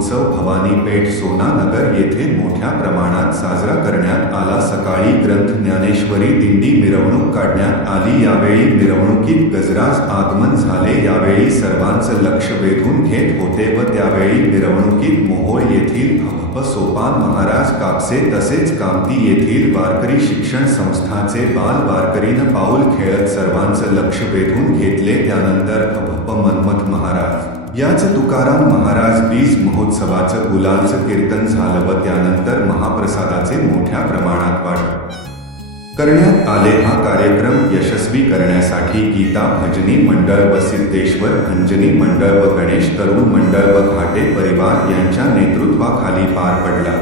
महोत्सव भवानी पेठ सोना नगर येथे मोठ्या प्रमाणात साजरा करण्यात आला। सकाळी ग्रंथ ज्ञानेश्वरी दिंडी मिरवणूक काढण्यात आली। यावेळी मिरवणुकीत गजराज आगमन झाले। यावेळी सर्वांचं लक्ष वेधून घेत होते व त्यावेळी मिरवणुकीत मोहोळ येथील सोपान महाराज कापसे तसेच कामती येथील वारकरी शिक्षण संस्थाचे बाल वारकरीनं पाऊल खेळत सर्वांचं लक्ष वेधून घेतले। त्यानंतर मन्मथ महाराज याच तुकाराम महाराज बीज महोत्सवाचं गुलालचं कीर्तन झालं व त्यानंतर महाप्रसादाचे मोठ्या प्रमाणात वाटप करण्यात आले। हा कार्यक्रम यशस्वी करण्यासाठी गीता भजनी मंडळ व सिद्धेश्वर भंजनी मंडळ व गणेश तरुण मंडळ व घाटे परिवार यांच्या नेतृत्वाखाली पार पडला।